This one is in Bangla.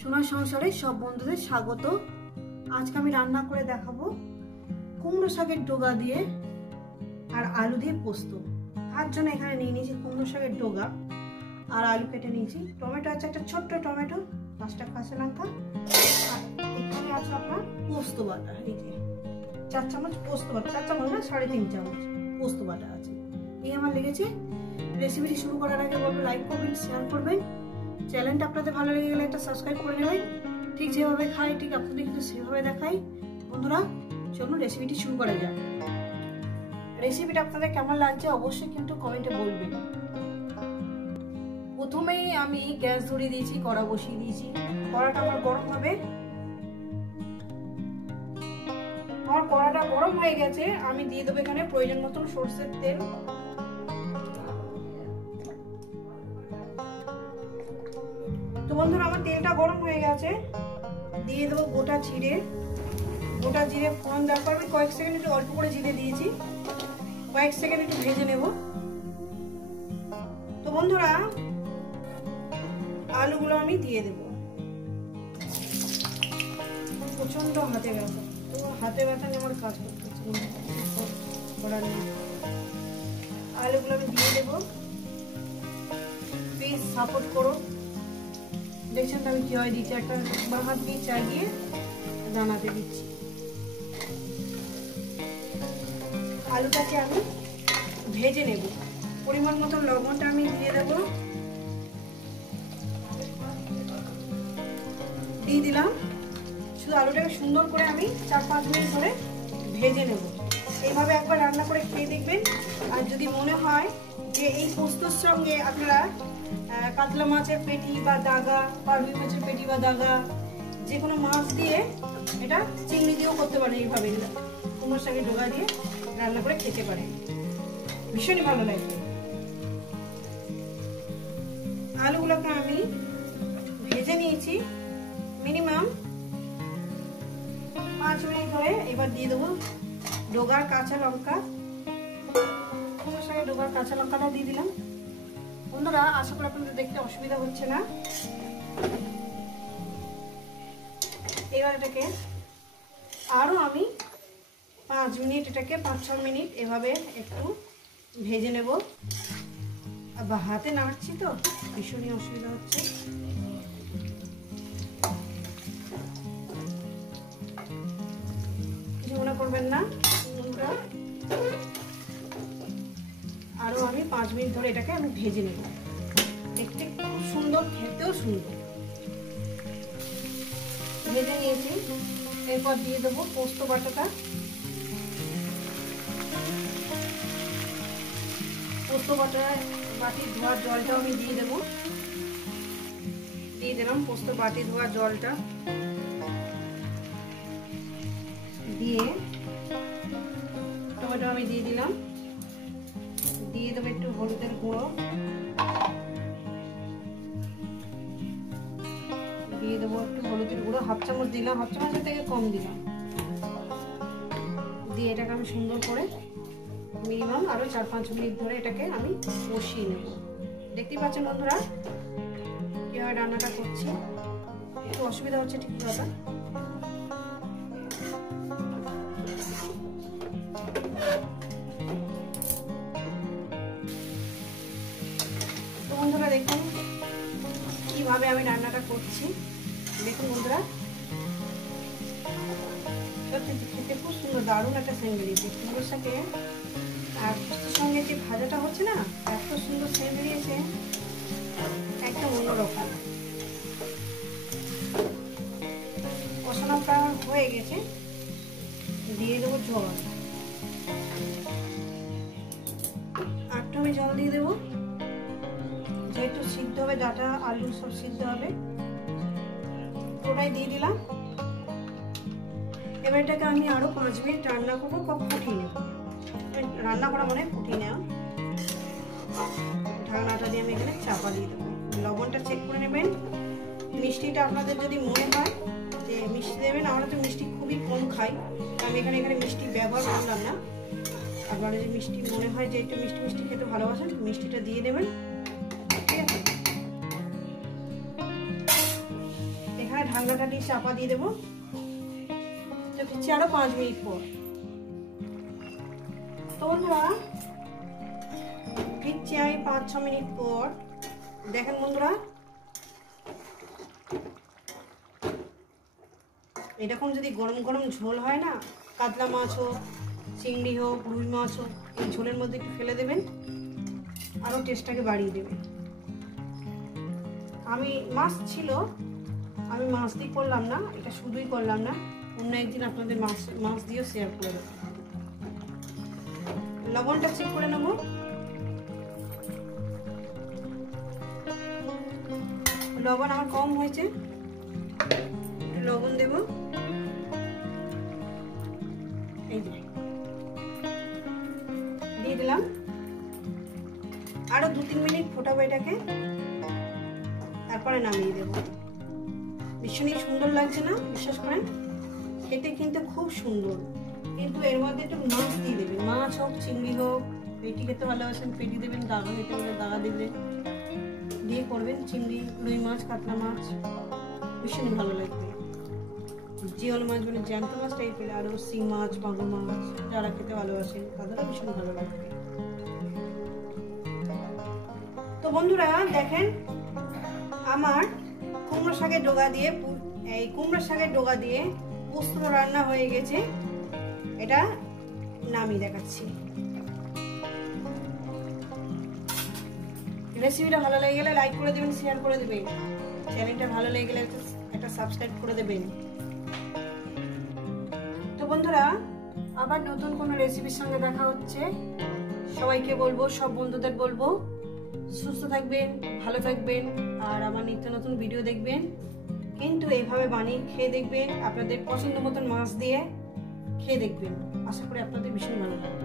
সোনার সংসারে সব বন্ধুদের স্বাগত। আজকে আমি রান্না করে দেখাবো কুমড়ো শাকের ডগা দিয়ে আর আলু দিয়ে পোস্ত। তার জন্য এখানে নিয়ে নিয়েছি কুমড়ো শাকের ডগা আর আলু কেটে নিয়েছি। টমেটো আছে একটা ছোট্ট টমেটো, 5টা কাঁচা লঙ্কা, আর এখানে আছে আপনার পোস্ত বাটা। এই যে 4 চামচ পোস্ত বাটা, 4 চামচ না 3.5 চামচ পোস্ত বাটা আছে। এই আমার লেগেছে। রেসিপিটি শুরু করার আগে বলবো লাইক করবেন, শেয়ার করবেন। চ্যানেলটা আপনাদের ভালো লেগে গেলে একটা সাবস্ক্রাইব করে নেবেন। ঠিক যেভাবে খাই ঠিক আপনাদের কিন্তু সেভাবে দেখাই। বন্ধুরা চলুন রেসিপিটি শুরু করা যাক। রেসিপিটা আপনাদের কেমন লাগছে অবশ্যই কিন্তু কমেন্টে বলবেন। প্রথমেই আমি গ্যাস ধরিয়ে দিয়েছি, কড়া বসিয়ে দিয়েছি। কড়াটা আমার গরম হবে। আমার কড়াটা গরম হয়ে গেছে, আমি দিয়ে দেবো এখানে প্রয়োজন মতন সরষের তেল। তো বন্ধুরা আমার তেলটা গরম হয়ে গেছে, দিয়ে দেবো গোটা জিরে। গোটা জিরে ফোড়ন দেওয়ার পর আমি কয়েক সেকেন্ড একটু অল্প করে জিরে দিয়েছি, কয়েক সেকেন্ড একটু ভেজে নেব। তো বন্ধুরা আলুগুলো আমি দিয়ে দেব। প্রচন্ড হাতে ব্যথা, তো হাতে ব্যথা নিয়ে আমার কাজ করতে হচ্ছে, আলুগুলো আমি দিয়ে দেবো। প্লিজ সাপোর্ট করো। দেখছেন তো আমি কিভাবে দিচ্ছি, একটা বা হাত দিয়ে চাগিয়ে দানাতে দিচ্ছি। আলুটাকে আমি ভেজে নেব। পরিমাণ মতো লবণটা আমি দিয়ে দেবো, দিয়ে দিলাম। শুধু আলুটাকে সুন্দর করে আমি 4-5 মিনিট ধরে ভেজে নেব। এইভাবে একবার রান্না করে খেয়ে দেখবেন। আর যদি মনে হয় যে এই পোস্তর সঙ্গে আপনারা কাতলা মাছের পেটি বা দাগা বা রুই মাছের পেটি বা দাগা যে কোনো মাছ দিয়ে, এটা চিংড়ি দিয়েও করতে পারেন। এইভাবে কুমড়োর শাকের ডগা দিয়ে রান্না করে খেতে পারেন, ভীষণই ভালো লাগবে। আলুগুলোকে আমি ভেজে নিয়েছি মিনিমাম 5 মিনিট ধরে। এবার দিয়ে দেবো ডগার কাঁচা লঙ্কা। কুমড়োর শাকের ডগার কাঁচা লঙ্কাটা দিয়ে দিলাম। বন্ধুরা আশা করি আপনাদের দেখতে অসুবিধা হচ্ছে না। এবার এটাকে আরো আমি 5 মিনিট, এটাকে 5-6 মিনিট এভাবে একটু ভেজে নেব। বা হাতে নাড়ছি তো ভীষণই অসুবিধা হচ্ছে। কিছু মনে করবেন না বন্ধুরা। আরো আমি 5 মিনিট ধরে এটাকে আমি ভেজে নেব। দেখতে খুব সুন্দর, খেতেও সুন্দর। ভেজে নিয়েছি। এরপর দিয়ে দেবো পোস্ত বাটাটা। পোস্ত বাটি ধোয়ার জলটা আমি দিয়ে দেবো। দিয়ে দিলাম পোস্ত বাটি ধোয়ার জলটা। দিয়ে টমেটো আমি দিয়ে দিলাম। দিয়ে দেবো একটু হলুদের গুঁড়ো, দিয়ে দেবো একটু হলুদের গুঁড়ো 1/2 চামচ দিলাম, 1/2 চামচের থেকে কম দিলাম। দিয়ে এটাকে আমি সুন্দর করে মিনিমাম আরো 4-5 মিনিট ধরে এটাকে আমি কষিয়ে নেব। দেখতেই পাচ্ছেন বন্ধুরা কিভাবে রান্নাটা করছি। একটু অসুবিধা হচ্ছে ঠিক কথা। তো বন্ধুরা দেখুন কিভাবে আমি রান্নাটা করছি। দেখুন বন্ধুরা সত্যি খেতে খুব সুন্দর, দারুণ একটা সেন্ট বেরিয়েছে কুমড়োর সাথে। আর পোস্তর সঙ্গে যে ভাজাটা হচ্ছে না, এত সুন্দর সেন্ট বেরিয়েছে, একদম অন্যরকম। কষানো প্রায় হয়ে গেছে, দিয়ে দেবো জল। আরেকটু আমি জল দিয়ে দেবো, যেহেতু সিদ্ধ হবে, ডাটা আলু সব সিদ্ধ হবে। ওটাই দিয়ে দিলাম। এবার এটাকে আমি আরো 5 মিনিট রান্না করবো, ফুটিয়ে নেব। রান্না করা মানে ফুটিয়ে নেওয়া। ঢাকনাটা দিয়ে আমি এখানে চাপা দিয়ে দেবো। লবণটা চেক করে নেবেন। মিষ্টিটা আপনাদের যদি মনে হয় যে মিষ্টি দেবেন, আমরা তো মিষ্টি খুবই কম খাই, আমি এখানে মিষ্টি ব্যবহার করলাম না। আপনারা যদি মিষ্টি মনে হয় যে একটু মিষ্টি মিষ্টি খেতে ভালোবাসেন, মিষ্টিটা দিয়ে দেবেন। ঠিক আছে, ঢাকনাটা দিয়ে চাপা দিয়ে দেবো। তো ফিরছি আরো 5 মিনিট পর। তো বন্ধুরা ফিরছি আমি 5-6 মিনিট পর। দেখেন বন্ধুরা, এরকম যদি গরম গরম ঝোল হয় না, কাতলা মাছ হোক, চিংড়ি হোক, রুই মাছ হোক, এই ঝোলের মধ্যে একটু ফেলে দেবেন, আরও টেস্টটাকে বাড়িয়ে দেবে। আমি মাছ ছিল, আমি মাছ দিয়ে করলাম না, এটা শুধুই করলাম না, অন্য একদিন আপনাদের মাছ দিয়েও শেয়ার করে দেবো। লবণটা চেক করে নেব। লবণ আমার কম হয়েছে, একটু লবণ দেব। এই যে দিয়ে দিলাম। আরো 2-3 মিনিট ফোটাবো এটাকে, তারপরে নামিয়ে দেবো। ভীষণই সুন্দর লাগছে না? বিশ্বাস করেন, খেতে কিন্তু খুব সুন্দর। কিন্তু এর মধ্যে একটু মাছ দিয়ে দেবেন, মাছ হোক, চিংড়ি হোক। পেটি খেতে ভালোবাসেন, পেটি দেবেন। দাগা খেতে হলে দাগা দেবেন, দিয়ে করবেন। চিংড়ি, রুই মাছ, কাতলা মাছ ভীষণই ভালো লাগবে। জিওল মাছ মানে জ্যান্ত মাছ টাইপের, আরও শিং মাছ, মাগুর মাছ যারা খেতে ভালোবাসেন তাদেরও ভীষণ ভালো লাগবে। তো বন্ধুরা দেখেন, আমার কুমড়ো শাকের ডগা দিয়ে পোস্ত রান্না হয়ে গেছে। এটা নামিয়ে দেখাচ্ছি। রেসিপিটা ভালো লেগে গেলে লাইক করে দেবেন, শেয়ার করে দেবেন। চ্যানেলটা ভালো লেগে গেলে একটা সাবস্ক্রাইব করে দেবেন। তো বন্ধুরা আবার নতুন কোনো রেসিপির সঙ্গে দেখা হচ্ছে। সবাইকে বলবো, সব বন্ধুদের বলবো, সুস্থ থাকবেন, ভালো থাকবেন, আর আমার নিত্য নতুন ভিডিও দেখবেন। কিন্তু এইভাবে বানিয়ে খেয়ে দেখবেন, আপনাদের পছন্দ মতন মাছ দিয়ে খেয়ে দেখবেন। আশা করি আপনাদের ভীষণ ভালো লাগবে।